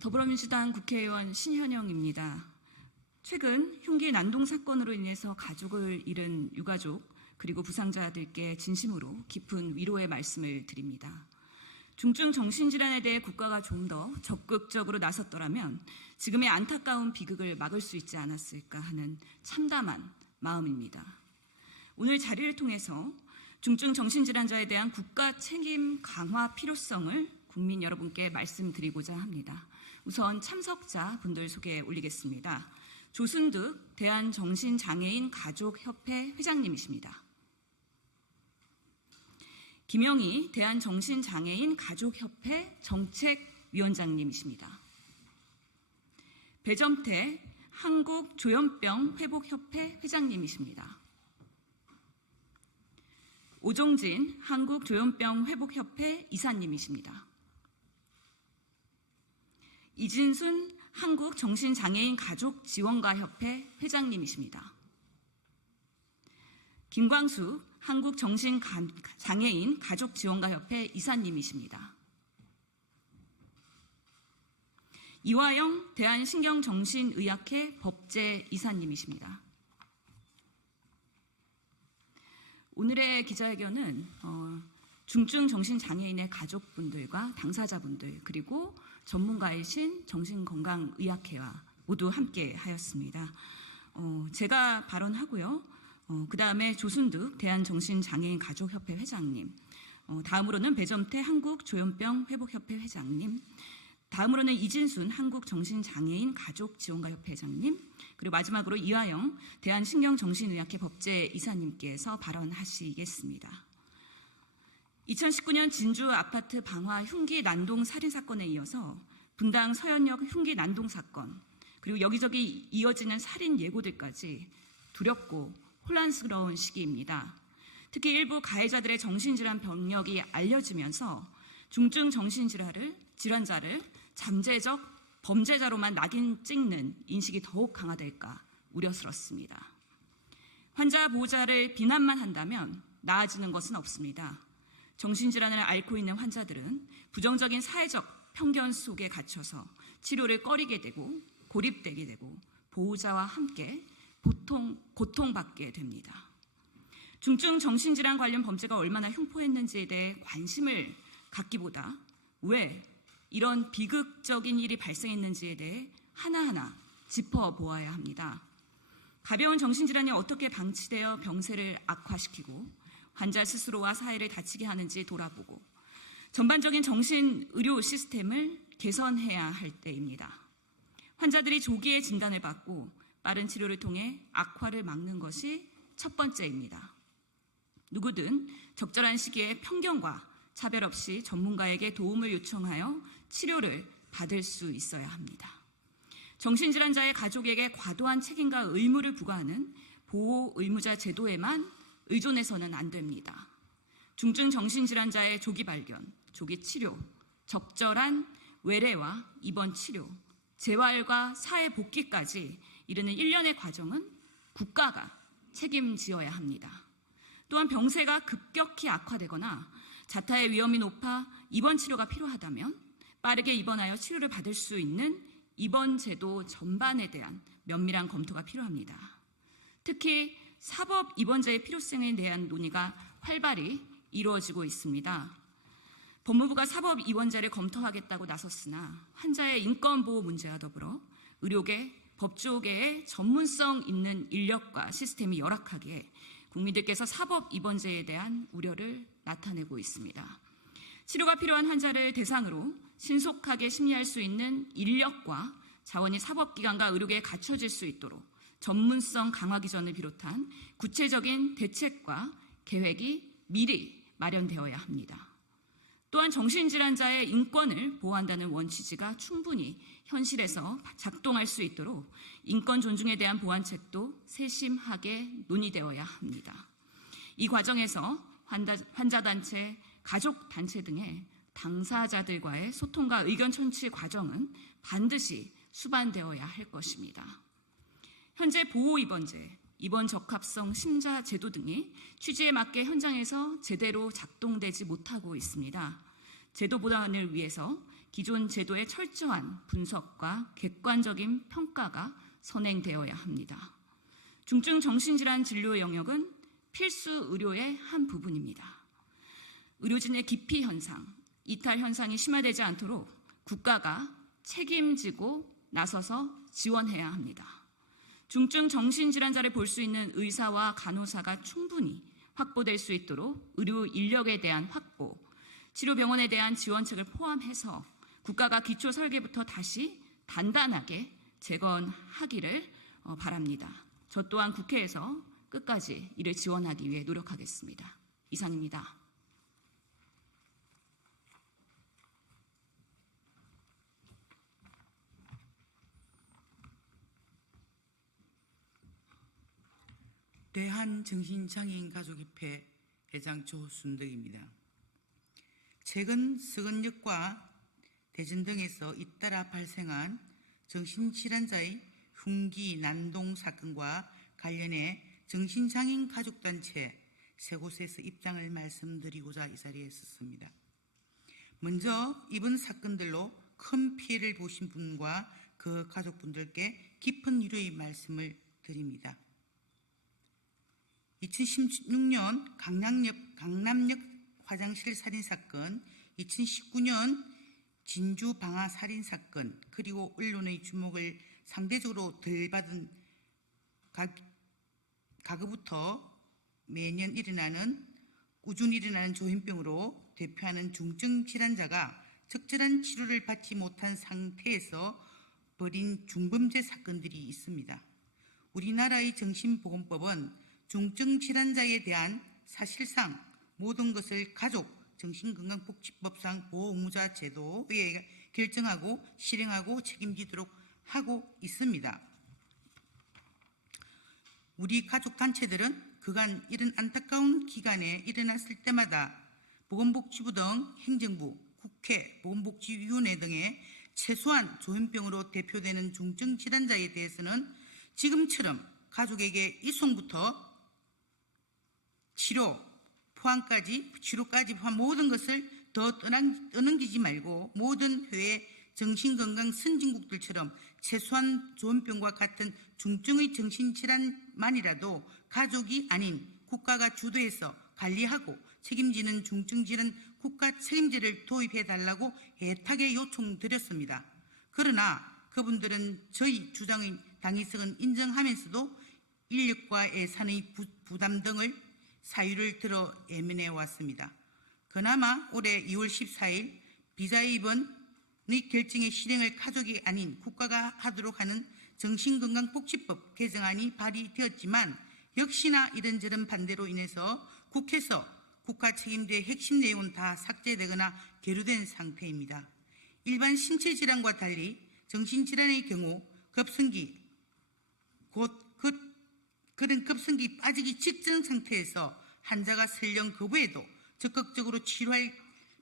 더불어민주당 국회의원 신현영입니다. 최근 흉기 난동 사건으로 인해서 가족을 잃은 유가족 그리고 부상자들께 진심으로 깊은 위로의 말씀을 드립니다. 중증 정신질환에 대해 국가가 좀 더 적극적으로 나섰더라면 지금의 안타까운 비극을 막을 수 있지 않았을까 하는 참담한 마음입니다. 오늘 자리를 통해서 중증 정신질환자에 대한 국가 책임 강화 필요성을 국민 여러분께 말씀드리고자 합니다. 우선 참석자 분들 소개 올리겠습니다. 조순득 대한정신장애인 가족협회 회장님이십니다. 김영희 대한정신장애인 가족협회 정책위원장님이십니다. 배점태 한국조현병회복협회 회장님이십니다. 오종진 한국조현병회복협회 이사님이십니다. 이진순 한국정신장애인 가족지원가협회 회장님이십니다. 김광숙 한국정신장애인 가족지원가협회 이사님이십니다. 이화영 대한신경정신의학회 법제 이사님이십니다. 오늘의 기자회견은 중증 정신장애인의 가족분들과 당사자분들 그리고 전문가이신 정신건강의학회와 모두 함께 하였습니다. 제가 발언하고요. 그 다음에 조순득 대한정신장애인 가족협회 회장님, 다음으로는 배점태 한국조현병회복협회 회장님, 다음으로는 이진순 한국정신장애인 가족지원가협회 회장님, 그리고 마지막으로 이화영 대한신경정신의학회 법제 이사님께서 발언하시겠습니다. 2019년 진주 아파트 방화 흉기 난동 살인 사건에 이어서 분당 서현역 흉기 난동 사건 그리고 여기저기 이어지는 살인 예고들까지 두렵고 혼란스러운 시기입니다. 특히 일부 가해자들의 정신질환 병력이 알려지면서 중증 정신질환자를 잠재적 범죄자로만 낙인 찍는 인식이 더욱 강화될까 우려스럽습니다. 환자 보호자를 비난만 한다면 나아지는 것은 없습니다. 정신질환을 앓고 있는 환자들은 부정적인 사회적 편견 속에 갇혀서 치료를 꺼리게 되고 고립되게 되고 보호자와 함께 고통받게 됩니다. 중증 정신질환 관련 범죄가 얼마나 흉포했는지에 대해 관심을 갖기보다 왜 이런 비극적인 일이 발생했는지에 대해 하나하나 짚어보아야 합니다. 가벼운 정신질환이 어떻게 방치되어 병세를 악화시키고 환자 스스로와 사회를 다치게 하는지 돌아보고 전반적인 정신의료 시스템을 개선해야 할 때입니다. 환자들이 조기에 진단을 받고 빠른 치료를 통해 악화를 막는 것이 첫 번째입니다. 누구든 적절한 시기에 편견과 차별 없이 전문가에게 도움을 요청하여 치료를 받을 수 있어야 합니다. 정신질환자의 가족에게 과도한 책임과 의무를 부과하는 보호의무자 제도에만 의존해서는 안 됩니다. 중증 정신질환자의 조기 발견, 조기 치료, 적절한 외래와 입원 치료, 재활과 사회 복귀까지 이르는 일련의 과정은 국가가 책임지어야 합니다. 또한 병세가 급격히 악화되거나 자타의 위험이 높아 입원 치료가 필요하다면 빠르게 입원하여 치료를 받을 수 있는 입원 제도 전반에 대한 면밀한 검토가 필요합니다. 특히 사법 입원제의 필요성에 대한 논의가 활발히 이루어지고 있습니다. 법무부가 사법 입원제를 검토하겠다고 나섰으나 환자의 인권 보호 문제와 더불어 의료계, 법조계의 전문성 있는 인력과 시스템이 열악하기에 국민들께서 사법 입원제에 대한 우려를 나타내고 있습니다. 치료가 필요한 환자를 대상으로 신속하게 심리할 수 있는 인력과 자원이 사법기관과 의료계에 갖춰질 수 있도록 전문성 강화 기전을 비롯한 구체적인 대책과 계획이 미리 마련되어야 합니다. 또한 정신질환자의 인권을 보호한다는 원칙이 충분히 현실에서 작동할 수 있도록 인권 존중에 대한 보완책도 세심하게 논의되어야 합니다. 이 과정에서 환자단체, 가족단체 등의 당사자들과의 소통과 의견 청취 과정은 반드시 수반되어야 할 것입니다. 현재 보호입원제, 입원 적합성 심사 제도 등이 취지에 맞게 현장에서 제대로 작동되지 못하고 있습니다. 제도 보완을 위해서 기존 제도의 철저한 분석과 객관적인 평가가 선행되어야 합니다. 중증 정신질환 진료 영역은 필수 의료의 한 부분입니다. 의료진의 기피 현상, 이탈 현상이 심화되지 않도록 국가가 책임지고 나서서 지원해야 합니다. 중증 정신질환자를 볼 수 있는 의사와 간호사가 충분히 확보될 수 있도록 의료 인력에 대한 확보, 치료병원에 대한 지원책을 포함해서 국가가 기초 설계부터 다시 단단하게 재건하기를 바랍니다. 저 또한 국회에서 끝까지 이를 지원하기 위해 노력하겠습니다. 이상입니다. 대한정신장애인가족협회 회장 조순덕입니다. 최근 서건역과 대전 등에서 잇따라 발생한 정신질환자의 흉기 난동 사건과 관련해 정신장애인 가족단체 세 곳에서 입장을 말씀드리고자 이 자리에 섰습니다. 먼저 이번 사건들로 큰 피해를 보신 분과 그 가족분들께 깊은 위로의 말씀을 드립니다. 2016년 강남역 화장실 살인사건, 2019년 진주 방화 살인사건, 그리고 언론의 주목을 상대적으로 덜 받은 가그부터 매년 꾸준히 일어나는 조현병으로 대표하는 중증 질환자가 적절한 치료를 받지 못한 상태에서 벌인 중범죄 사건들이 있습니다. 우리나라의 정신보건법은 중증 질환자에 대한 사실상 모든 것을 가족 정신건강복지법상 보호의무자 제도에 결정하고 실행하고 책임지도록 하고 있습니다. 우리 가족단체들은 그간 이런 안타까운 기간에 일어났을 때마다 보건복지부 등 행정부, 국회, 보건복지위원회 등의 최소한 조현병으로 대표되는 중증 질환자에 대해서는 지금처럼 가족에게 이송부터 치료까지 포함 모든 것을 더 떠넘기지 말고 모든 해외 정신건강 선진국들처럼 최소한 조현병과 같은 중증의 정신질환만이라도 가족이 아닌 국가가 주도해서 관리하고 책임지는 중증질환 국가 책임제를 도입해달라고 애타게 요청드렸습니다. 그러나 그분들은 저희 주장의 당위성은 인정하면서도 인력과 예산의 부담 등을 사유를 들어 예민해 왔습니다. 그나마 올해 2월 14일 비자의 입원의 결정의 실행을 가족이 아닌 국가가 하도록 하는 정신건강복지법 개정안이 발의되었지만 역시나 이런저런 반대로 인해서 국회에서 국가 책임제의 핵심 내용은 다 삭제되거나 계류된 상태입니다. 일반 신체질환과 달리 정신질환의 경우 급성기, 그런 급성기 빠지기 직전 상태에서 환자가 설령 거부해도 적극적으로 치료할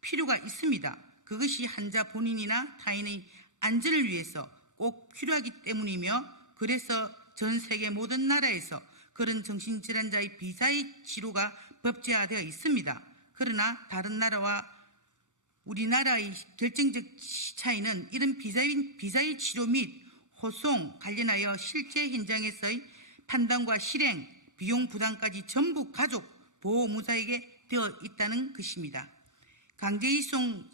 필요가 있습니다. 그것이 환자 본인이나 타인의 안전을 위해서 꼭 필요하기 때문이며 그래서 전 세계 모든 나라에서 그런 정신질환자의 비자의 치료가 법제화되어 있습니다. 그러나 다른 나라와 우리나라의 결정적 차이는 이런 비자의 치료 및 호송 관련하여 실제 현장에서의 판단과 실행, 비용 부담까지 전부 가족 보호무자에게 되어 있다는 것입니다. 강제이송,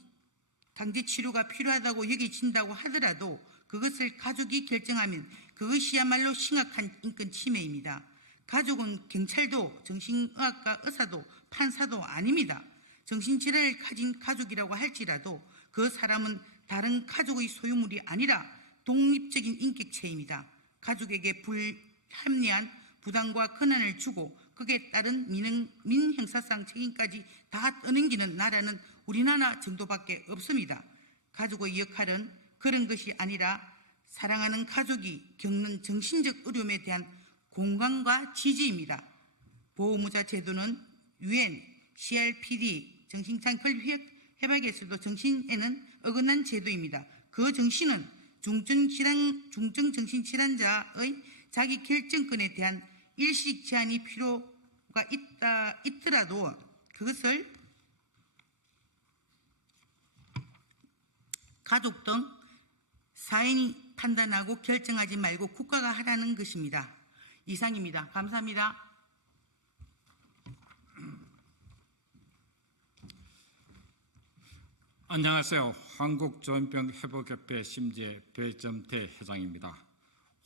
강제치료가 필요하다고 여겨진다고 하더라도 그것을 가족이 결정하면 그것이야말로 심각한 인권 침해입니다. 가족은 경찰도 정신의학과 의사도 판사도 아닙니다. 정신질환을 가진 가족이라고 할지라도 그 사람은 다른 가족의 소유물이 아니라 독립적인 인격체입니다. 가족에게 불합리한 부담과 권한을 주고 그에 따른 민형사상 책임까지 다 떠넘기는 나라는 우리나라 정도밖에 없습니다. 가족의 역할은 그런 것이 아니라 사랑하는 가족이 겪는 정신적 어려움에 대한 공감과 지지입니다. 보호무자 제도는 UN, CRPD, 정신장애협약에서도 정신에는 어긋난 제도입니다. 그 정신은 중증정신질환자의 자기 결정권에 대한 일식 제한이 필요가 있더라도 그것을 가족 등 사인이 판단하고 결정하지 말고 국가가 하라는 것입니다. 이상입니다. 감사합니다. 안녕하세요. 한국조현병회복협회 심지혜 배점태 회장입니다.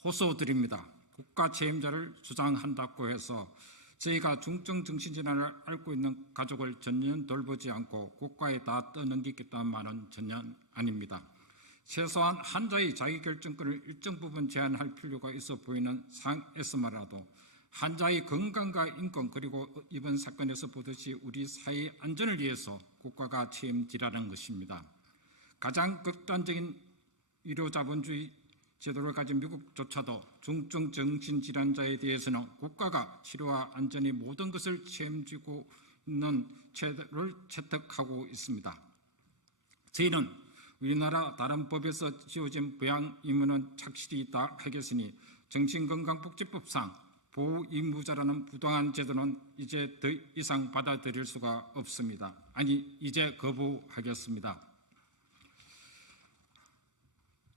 호소드립니다. 국가 책임자를 주장한다고 해서 저희가 중증 정신질환을 앓고 있는 가족을 전혀 돌보지 않고 국가에 다 떠넘기겠다는 말은 전혀 아닙니다. 최소한 환자의 자기결정권을 일정 부분 제한할 필요가 있어 보이는 상황에서만이라도 환자의 건강과 인권 그리고 이번 사건에서 보듯이 우리 사회의 안전을 위해서 국가가 책임지라는 것입니다. 가장 극단적인 의료자본주의 제도를 가진 미국조차도 중증 정신질환자에 대해서는 국가가 치료와 안전의 모든 것을 책임지고 있는 제도를 채택하고 있습니다. 저희는 우리나라 다른 법에서 지어진 부양 의무는 착실히 다하겠으니 정신건강복지법상 보호 의무자라는 부당한 제도는 이제 더 이상 받아들일 수가 없습니다. 아니, 이제 거부하겠습니다.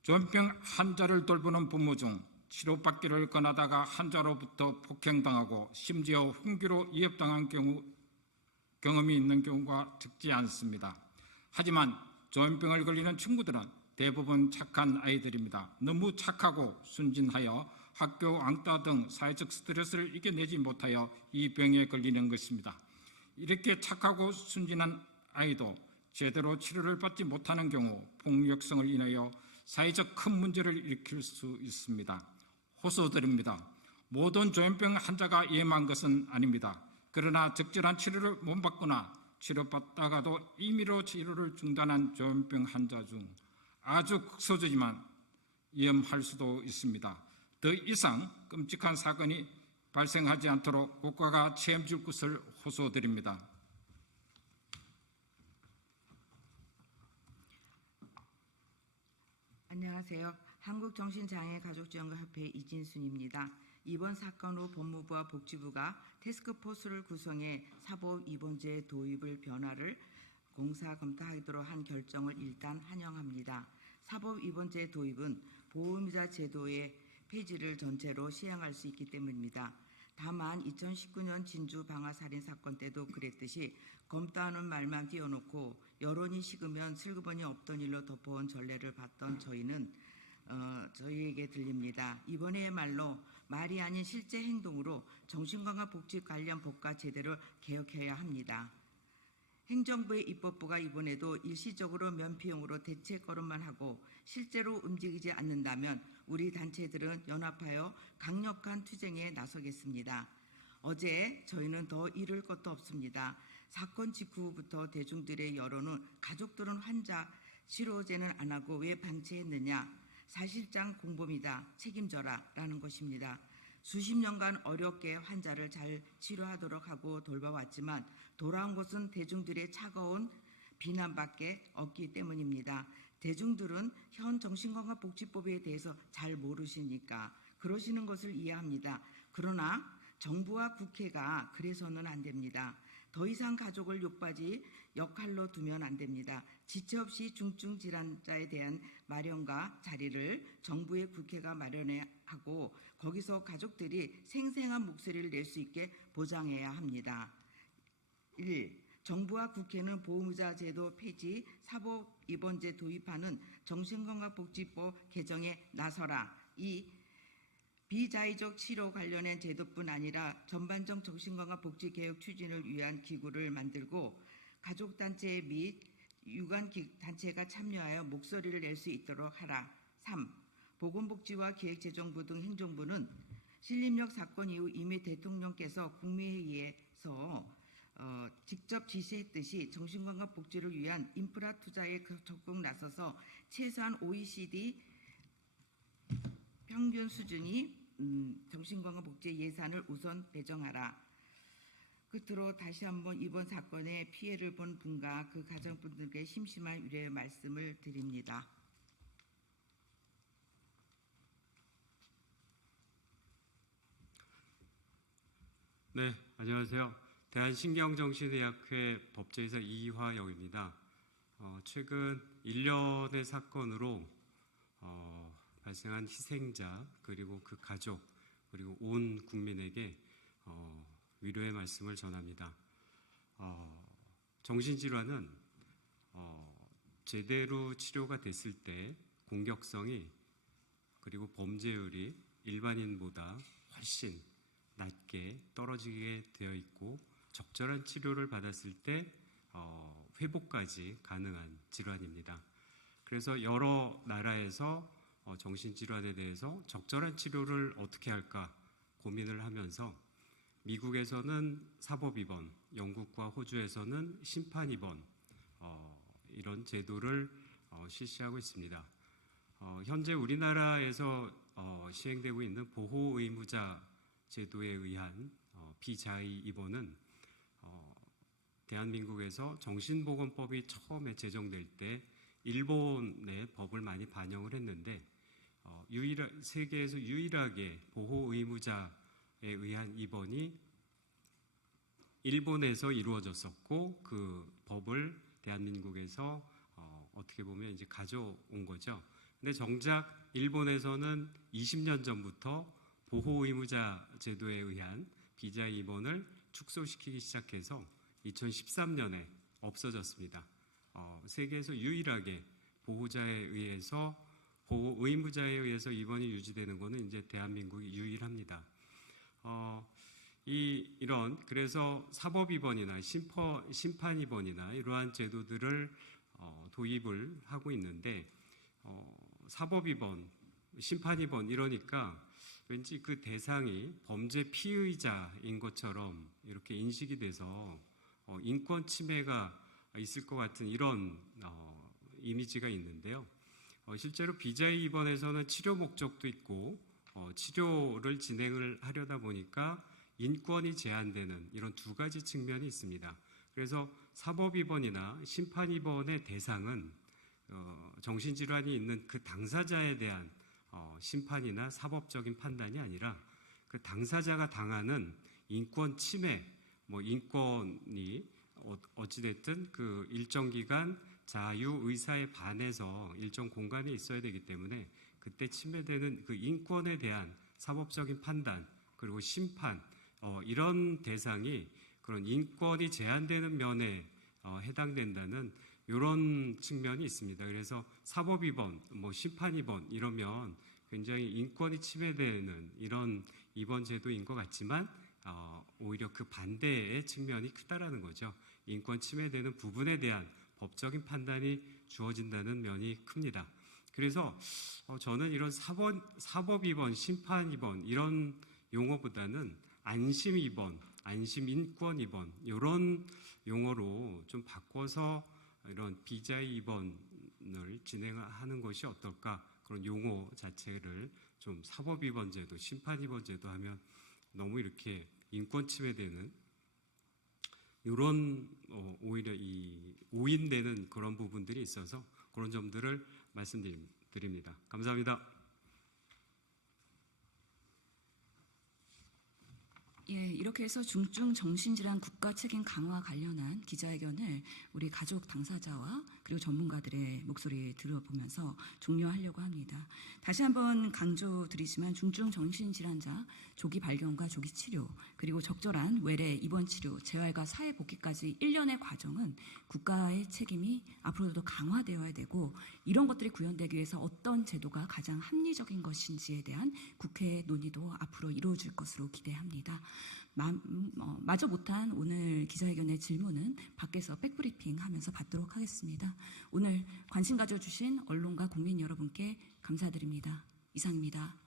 조현병 환자를 돌보는 부모 중 치료받기를 권하다가 환자로부터 폭행당하고 심지어 흉기로 위협당한 경험이 있는 경우가 적지 않습니다. 하지만 조현병을 걸리는 친구들은 대부분 착한 아이들입니다. 너무 착하고 순진하여 학교 왕따 등 사회적 스트레스를 이겨내지 못하여 이 병에 걸리는 것입니다. 이렇게 착하고 순진한 아이도 제대로 치료를 받지 못하는 경우 폭력성을 인하여 사회적 큰 문제를 일으킬 수 있습니다. 호소드립니다. 모든 조현병 환자가 위험한 것은 아닙니다. 그러나 적절한 치료를 못 받거나 치료받다가도 임의로 치료를 중단한 조현병 환자 중 아주 극소수지만 위험할 수도 있습니다. 더 이상 끔찍한 사건이 발생하지 않도록 국가가 책임질 것을 호소드립니다. 안녕하세요. 한국정신장애가족지원협회 이진순입니다. 이번 사건 후 법무부와 복지부가 태스크포스를 구성해 사법 입원제 도입을 변화를 공사 검토하도록 한 결정을 일단 환영합니다. 사법 입원제 도입은 보호의무자 제도의 폐지를 전체로 시행할 수 있기 때문입니다. 다만 2019년 진주 방화살인 사건 때도 그랬듯이 검토하는 말만 띄워놓고 여론이 식으면 슬그머니 없던 일로 덮어온 전례를 봤던 저희에게 들립니다. 이번에야말로 말이 아닌 실제 행동으로 정신건강복지 관련 법과 제도를 개혁해야 합니다. 행정부의 입법부가 이번에도 일시적으로 면피용으로 대책걸음만 하고 실제로 움직이지 않는다면 우리 단체들은 연합하여 강력한 투쟁에 나서겠습니다. 어제 저희는 더 잃을 것도 없습니다. 사건 직후부터 대중들의 여론은 가족들은 환자 치료제는 안 하고 왜 방치했느냐, 사실상 공범이다, 책임져라 라는 것입니다. 수십 년간 어렵게 환자를 잘 치료하도록 하고 돌봐왔지만 돌아온 것은 대중들의 차가운 비난밖에 없기 때문입니다. 대중들은 현 정신건강복지법에 대해서 잘 모르시니까 그러시는 것을 이해합니다. 그러나 정부와 국회가 그래서는 안 됩니다. 더 이상 가족을 욕받이 역할로 두면 안 됩니다. 지체 없이 중증 질환자에 대한 마련과 자리를 정부의 국회가 마련해야 하고 거기서 가족들이 생생한 목소리를 낼 수 있게 보장해야 합니다. 1. 정부와 국회는 보호의무자 제도 폐지, 사법 입원제 도입하는 정신건강복지법 개정에 나서라. 2. 비자의적 치료 관련한 제도뿐 아니라 전반적 정신건강복지 개혁 추진을 위한 기구를 만들고 가족단체 및 유관단체가 참여하여 목소리를 낼 수 있도록 하라. 3. 보건복지와 기획재정부 등 행정부는 신림역 사건 이후 이미 대통령께서 국무회의에서 직접 지시했듯이 정신건강복지를 위한 인프라 투자에 적극 나서서 최소한 OECD 평균 수준이 정신건강복지 예산을 우선 배정하라. 끝으로 다시 한번 이번 사건에 피해를 본 분과 그 가정분들께 심심한 위로의 말씀을 드립니다. 네, 안녕하세요. 대한신경정신의학회 법제이사 이화영입니다. 최근 일련의 사건으로 발생한 희생자 그리고 그 가족 그리고 온 국민에게 위로의 말씀을 전합니다. 정신질환은 제대로 치료가 됐을 때 공격성이 그리고 범죄율이 일반인보다 훨씬 낮게 떨어지게 되어 있고 적절한 치료를 받았을 때 회복까지 가능한 질환입니다. 그래서 여러 나라에서 정신질환에 대해서 적절한 치료를 어떻게 할까 고민을 하면서 미국에서는 사법입원, 영국과 호주에서는 심판입원 이런 제도를 실시하고 있습니다. 현재 우리나라에서 시행되고 있는 보호의무자 제도에 의한 비자의 입원은 대한민국에서 정신보건법이 처음에 제정될 때 일본의 법을 많이 반영을 했는데 세계에서 유일하게 보호의무자에 의한 입원이 일본에서 이루어졌었고 그 법을 대한민국에서 어떻게 보면 이제 가져온 거죠. 근데 정작 일본에서는 20년 전부터 보호의무자 제도에 의한 비자 입원을 축소시키기 시작해서 2013년에 없어졌습니다. 세계에서 유일하게 보호의무자에 의해서 입원이 유지되는 것은 이제 대한민국이 유일합니다. 그래서 사법입원이나 심판입원이나 이러한 제도들을 도입을 하고 있는데 사법입원, 심판입원 이러니까 왠지 그 대상이 범죄 피의자인 것처럼 이렇게 인식이 돼서 인권 침해가 있을 것 같은 이런 이미지가 있는데요. 실제로 비자의 입원에서는 치료 목적도 있고 치료를 진행을 하려다 보니까 인권이 제한되는 이런 두 가지 측면이 있습니다. 그래서 사법입원이나 심판입원의 대상은 정신질환이 있는 그 당사자에 대한 심판이나 사법적인 판단이 아니라 그 당사자가 당하는 인권 침해, 인권이 어찌됐든 그 일정 기간 자유의사에 반해서 일정 공간에 있어야 되기 때문에 그때 침해되는 그 인권에 대한 사법적인 판단 그리고 심판 이런 대상이 그런 인권이 제한되는 면에 해당된다는 이런 측면이 있습니다. 그래서 사법입원, 심판입원 이러면 굉장히 인권이 침해되는 이런 입원 제도인 것 같지만 오히려 그 반대의 측면이 크다라는 거죠. 인권 침해되는 부분에 대한 법적인 판단이 주어진다는 면이 큽니다. 그래서 저는 이런 사법입원, 심판입원 이런 용어보다는 안심입원, 안심인권입원 이런 용어로 좀 바꿔서 이런 비자의 입원을 진행하는 것이 어떨까 그런 용어 자체를 좀 사법입원 제도, 심판입원 제도 하면 너무 이렇게 인권 침해되는 이런 오히려 오인되는 그런 부분들이 있어서 그런 점들을 말씀드립니다. 감사합니다. 예, 이렇게 해서 중증 정신질환 국가 책임 강화 관련한 기자회견을 우리 가족 당사자와 그리고 전문가들의 목소리 들어보면서 종료하려고 합니다. 다시 한번 강조드리지만 중증 정신질환자 조기 발견과 조기 치료 그리고 적절한 외래 입원 치료, 재활과 사회 복귀까지 일련의 과정은 국가의 책임이 앞으로도 강화되어야 되고 이런 것들이 구현되기 위해서 어떤 제도가 가장 합리적인 것인지에 대한 국회의 논의도 앞으로 이루어질 것으로 기대합니다. 마저 못한 오늘 기자회견의 질문은 밖에서 백브리핑 하면서 받도록 하겠습니다. 오늘 관심 가져주신 언론과 국민 여러분께 감사드립니다. 이상입니다.